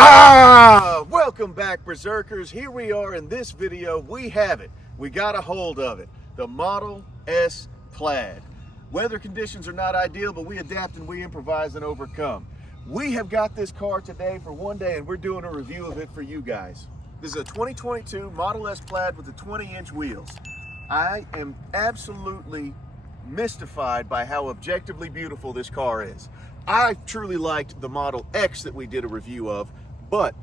Welcome back, Berzerkers. Here we are in this video. We have it. We got a hold of it. The Model S Plaid. Weather conditions are not ideal, but we adapt and we improvise and overcome. We have got this car today for one day, and we're doing a review of it for you guys. This is a 2022 Model S Plaid with the 20-inch wheels. I am absolutely mystified by how objectively beautiful this car is. I truly liked the Model X that we did a review of, but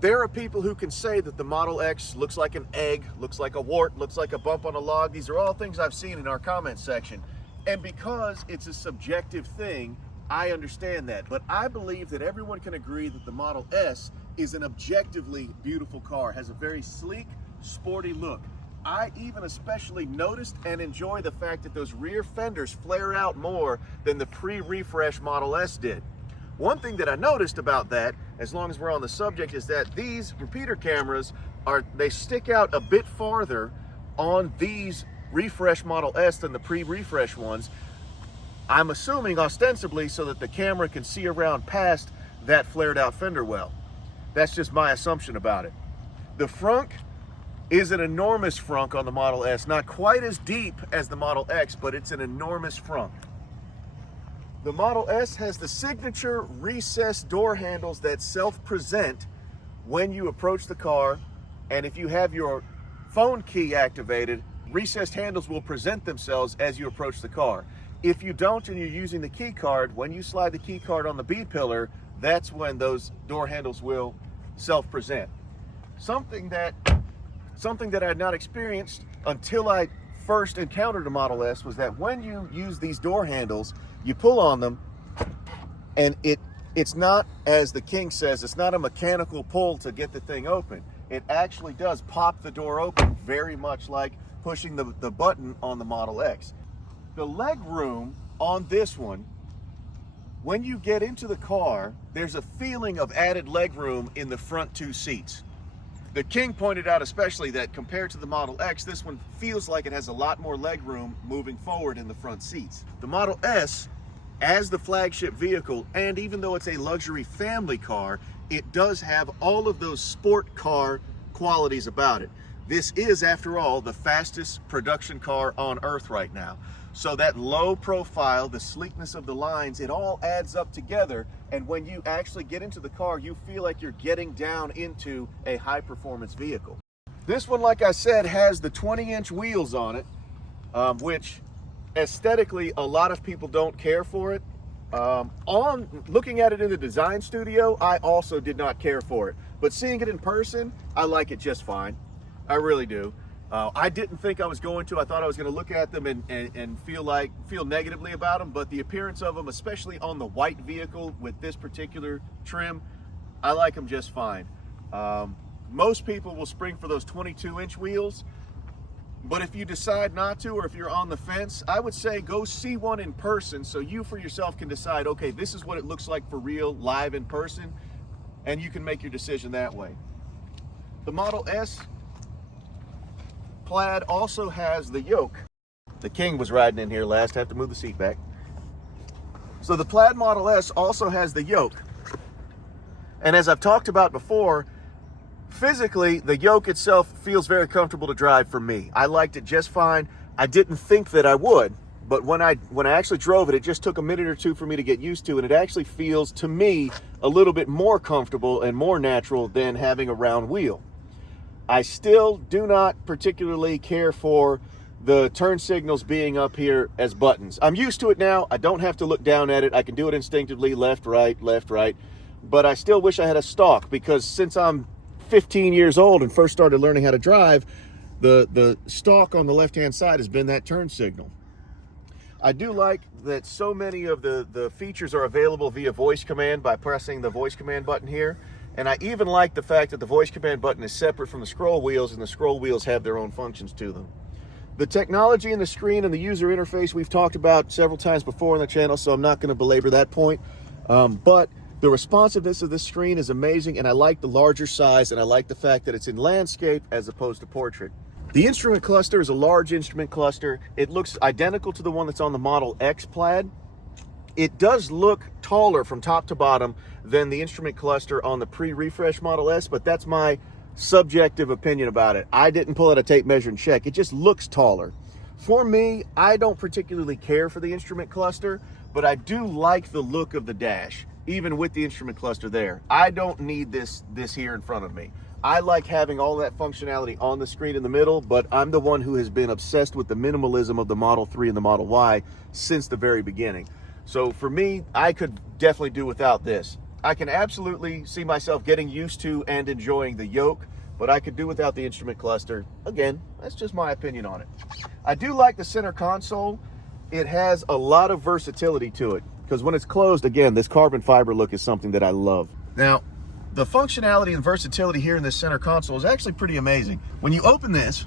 there are people who can say that the Model X looks like an egg, looks like a wart, looks like a bump on a log. These are all things I've seen in our comment section. And because it's a subjective thing, I understand that. But I believe that everyone can agree that the Model S is an objectively beautiful car, has a very sleek, sporty look. I even especially noticed and enjoy the fact that those rear fenders flare out more than the pre-refresh Model S did. One thing that I noticed about that, as long as we're on the subject, is that these repeater cameras they stick out a bit farther on these refresh Model S than the pre-refresh ones. I'm assuming ostensibly so that the camera can see around past that flared out fender well. That's just my assumption about it. The frunk is an enormous frunk on the Model S, not quite as deep as the Model X, but it's an enormous frunk. The Model S has the signature recessed door handles that self-present when you approach the car, and if you have your phone key activated, recessed handles will present themselves as you approach the car. If you don't and you're using the key card, when you slide the key card on the B pillar, that's when those door handles will self-present. Something that I had not experienced until I first encountered a Model S was that when you use these door handles, you pull on them, and it's not, as the King says, it's not a mechanical pull to get the thing open. It actually does pop the door open, very much like pushing the button on the Model X. The leg room on this one, when you get into the car, there's a feeling of added leg room in the front two seats. The King pointed out especially that compared to the Model X, this one feels like it has a lot more leg room moving forward in the front seats. The Model S, as the flagship vehicle, and even though it's a luxury family car, it does have all of those sport car qualities about it. This is, after all, the fastest production car on Earth right now. So that low profile, the sleekness of the lines, it all adds up together. And when you actually get into the car, you feel like you're getting down into a high performance vehicle. This one, like I said, has the 20-inch wheels on it, which aesthetically, a lot of people don't care for it. On looking at it in the design studio, I also did not care for it. But seeing it in person, I like it just fine. I really do. I didn't think I was going to. I thought I was going to look at them and feel negatively about them, but the appearance of them, especially on the white vehicle with this particular trim, I like them just fine. Most people will spring for those 22-inch wheels, but if you decide not to, or if you're on the fence, I would say go see one in person so you for yourself can decide, okay, this is what it looks like for real, live in person, and you can make your decision that way. The Model S Plaid also has the yoke. The King was riding in here last. I have to move the seat back. So the Plaid Model S also has the yoke. And as I've talked about before, physically, the yoke itself feels very comfortable to drive for me. I liked it just fine. I didn't think that I would, but when I actually drove it, it just took a minute or two for me to get used to, and it actually feels, to me, a little bit more comfortable and more natural than having a round wheel. I still do not particularly care for the turn signals being up here as buttons. I'm used to it now. I don't have to look down at it. I can do it instinctively, left, right, but I still wish I had a stalk, because since I'm 15 years old and first started learning how to drive, the stalk on the left-hand side has been that turn signal. I do like that so many of the features are available via voice command by pressing the voice command button here. And I even like the fact that the voice command button is separate from the scroll wheels, and the scroll wheels have their own functions to them. The technology in the screen and the user interface we've talked about several times before on the channel, so I'm not going to belabor that point. But the responsiveness of this screen is amazing, and I like the larger size, and I like the fact that it's in landscape as opposed to portrait. The instrument cluster is a large instrument cluster. It looks identical to the one that's on the Model X Plaid. it does look taller from top to bottom than the instrument cluster on the pre-refresh Model S, but that's my subjective opinion about it. I didn't pull out a tape measure and check. It just looks taller. For me, I don't particularly care for the instrument cluster, but I do like the look of the dash, even with the instrument cluster there. I don't need this here in front of me. I like having all that functionality on the screen in the middle, but I'm the one who has been obsessed with the minimalism of the Model 3 and the Model Y since the very beginning. So for me, I could definitely do without this. I can absolutely see myself getting used to and enjoying the Yoke, but I could do without the instrument cluster. Again, that's just my opinion on it. I do like the center console. It has a lot of versatility to it, because when it's closed, again, this carbon fiber look is something that I love. Now, the functionality and versatility here in this center console is actually pretty amazing. When you open this,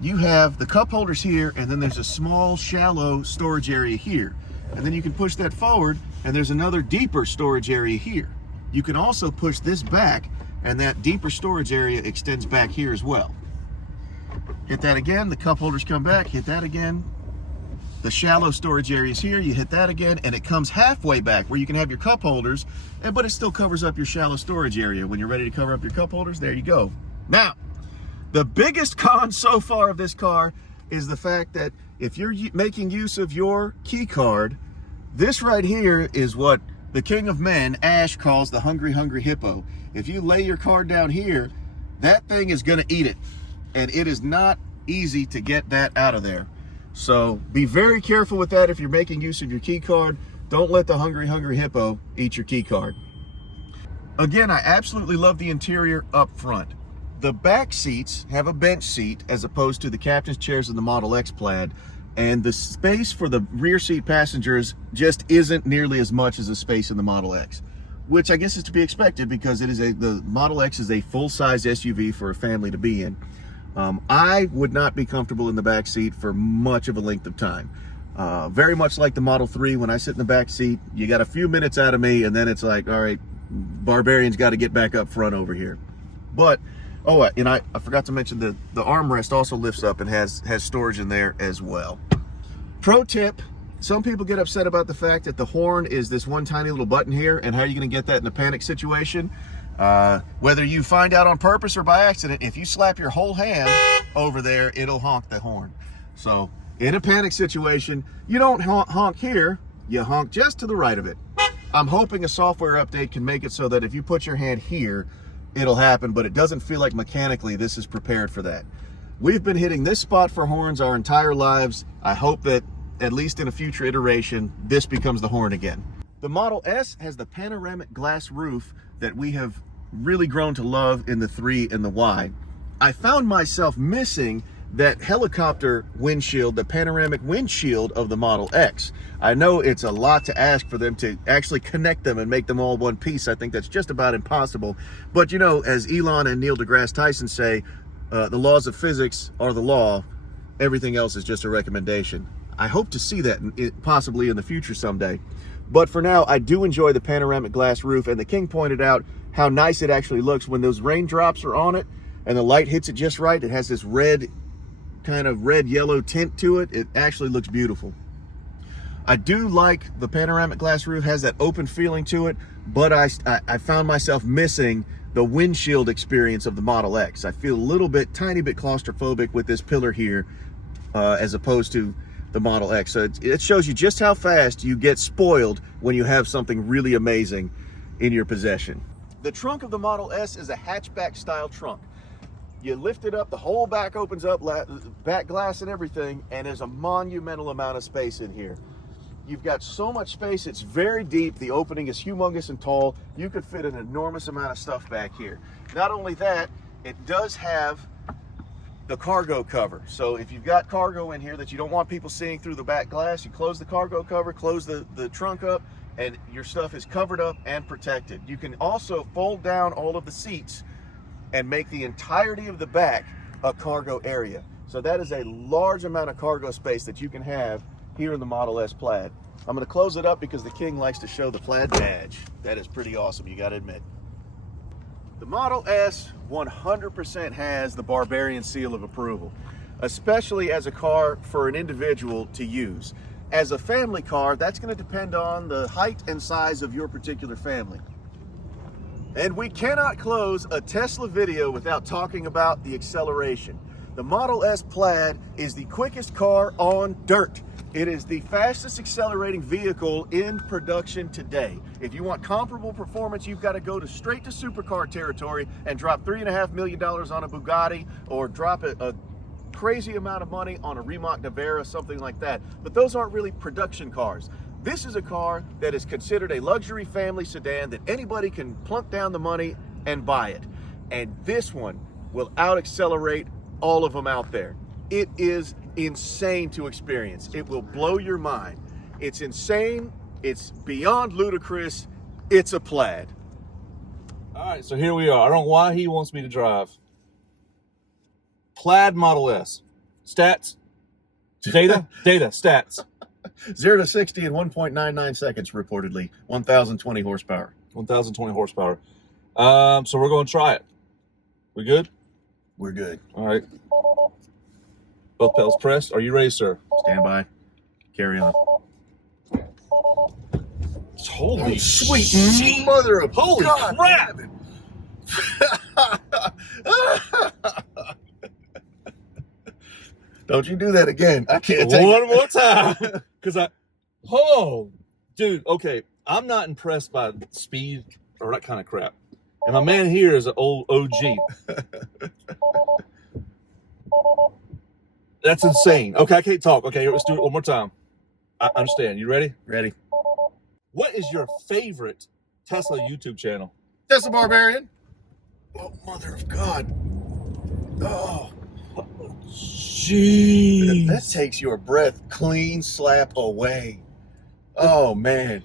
you have the cup holders here, and then there's a small, shallow storage area here. And then you can push that forward, and there's another deeper storage area here. You can also push this back, and that deeper storage area extends back here as well. Hit that again, the cup holders come back, hit that again. The shallow storage area is here, you hit that again, and it comes halfway back where you can have your cup holders, but it still covers up your shallow storage area. When you're ready to cover up your cup holders, there you go. Now, the biggest con so far of this car is the fact that if you're making use of your key card, this right here is what the king of men, Ash, calls the hungry, hungry hippo. If you lay your card down here, that thing is gonna eat it. And it is not easy to get that out of there. So be very careful with that if you're making use of your key card. Don't let the hungry, hungry hippo eat your key card. Again, I absolutely love the interior up front. The back seats have a bench seat as opposed to the captain's chairs in the Model X Plaid, and the space for the rear seat passengers just isn't nearly as much as the space in the Model X, which I guess is to be expected because the Model X is a full-size SUV for a family to be in. I would not be comfortable in the back seat for much of a length of time. Very much like the Model 3, when I sit in the back seat, you got a few minutes out of me, and then it's like, all right, Barbarian's got to get back up front over here. But, oh, and I forgot to mention the armrest also lifts up and has storage in there as well. Pro tip, some people get upset about the fact that the horn is this one tiny little button here, and how are you going to get that in a panic situation? Whether you find out on purpose or by accident, if you slap your whole hand over there, it'll honk the horn. So in a panic situation, you don't honk here, you honk just to the right of it. I'm hoping a software update can make it so that if you put your hand here, it'll happen, but it doesn't feel like mechanically this is prepared for that. We've been hitting this spot for horns our entire lives. I hope that at least in a future iteration, this becomes the horn again. The Model S has the panoramic glass roof that we have really grown to love in the 3 and the Y. I found myself missing that helicopter windshield, the panoramic windshield of the Model X. I know it's a lot to ask for them to actually connect them and make them all one piece. I think that's just about impossible. But you know, as Elon and Neil deGrasse Tyson say, the laws of physics are the law. Everything else is just a recommendation. I hope to see that possibly in the future someday. But for now, I do enjoy the panoramic glass roof, and the King pointed out how nice it actually looks when those raindrops are on it and the light hits it just right. It has this red, kind of red-yellow tint to it. It actually looks beautiful. I do like the panoramic glass roof, has that open feeling to it, but I found myself missing the windshield experience of the Model X. I feel a little bit, tiny bit claustrophobic with this pillar here as opposed to the Model X. So it shows you just how fast you get spoiled when you have something really amazing in your possession. The trunk of the Model S is a hatchback style trunk. You lift it up, the whole back opens up, back glass and everything, and there's a monumental amount of space in here. You've got so much space, it's very deep, the opening is humongous and tall. You could fit an enormous amount of stuff back here. Not only that, it does have the cargo cover. So if you've got cargo in here that you don't want people seeing through the back glass, you close the cargo cover, close the trunk up, and your stuff is covered up and protected. You can also fold down all of the seats and make the entirety of the back a cargo area. So that is a large amount of cargo space that you can have here in the Model S Plaid. I'm going to close it up because the King likes to show the Plaid badge. That is pretty awesome, you got to admit. The Model S 100% has the Barbarian seal of approval. especially as a car for an individual to use. As a family car, that's going to depend on the height and size of your particular family. And we cannot close a Tesla video without talking about the acceleration. The Model S Plaid is the quickest car on dirt. It is the fastest accelerating vehicle in production today. If you want comparable performance, you've got to go straight to supercar territory and drop $3.5 million on a Bugatti, or drop a crazy amount of money on a Rimac Nevera, something like that. But those aren't really production cars. This is a car that is considered a luxury family sedan that anybody can plunk down the money and buy it. And this one will out-accelerate all of them out there. It is insane to experience. It will blow your mind. It's insane. It's beyond ludicrous. It's a Plaid. All right, so here we are. I don't know why he wants me to drive. Plaid Model S. Stats. Data. Stats. 0 to 60 in 1.99 seconds, reportedly. 1,020 horsepower. 1,020 horsepower. So we're going to try it. We good? We're good. All right. Both pedals pressed. Are you ready, sir? Stand by. Carry on. Holy sweet mother of holy God, crap! Don't you do that again. I can't take one more time. Because dude, okay. I'm not impressed by speed or that kind of crap. And my man here is an old OG. That's insane. Okay, I can't talk. Okay, let's do it one more time. I understand. You ready? Ready. What is your favorite Tesla YouTube channel? Tesla Barbarian. Oh, mother of God. Oh. Jeez. That takes your breath clean slap away. Oh, man.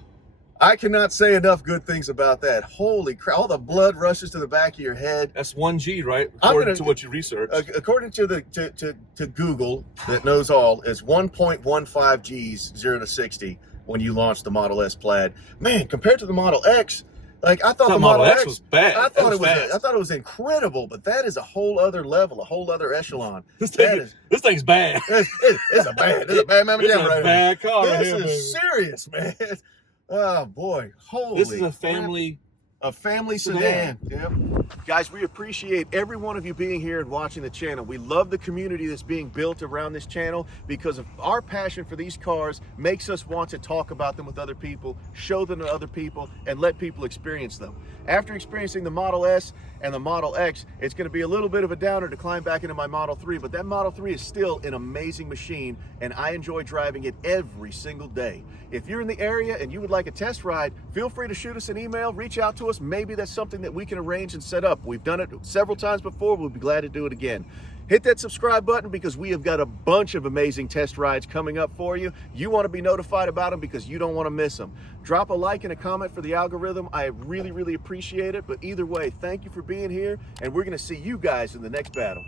I cannot say enough good things about that. Holy crap. All the blood rushes to the back of your head. That's 1G, right? According to what you researched. According to to Google, that knows all, is 1.15 Gs 0 to 60 when you launch the Model S Plaid. Man, compared to the Model X, like I thought the Model X was bad. I thought it was incredible, but that is a whole other level, a whole other echelon. This thing's bad. It's a bad mamma jamma right now. Bad car. This is serious, man. Oh boy, holy! This is a family sedan. Yep. Guys, we appreciate every one of you being here and watching the channel. We love the community that's being built around this channel because of our passion for these cars makes us want to talk about them with other people, show them to other people, and let people experience them. After experiencing the Model S and the Model X, it's going to be a little bit of a downer to climb back into my Model 3, but that Model 3 is still an amazing machine, and I enjoy driving it every single day. If you're in the area and you would like a test ride, feel free to shoot us an email, reach out to us. Maybe that's something that we can arrange and set up. We've done it several times before. We'll be glad to do it again. Hit that subscribe button because we have got a bunch of amazing test rides coming up for you. You want to be notified about them because you don't want to miss them. Drop a like and a comment for the algorithm. I really, really appreciate it. But either way, thank you for being here, and we're going to see you guys in the next battle.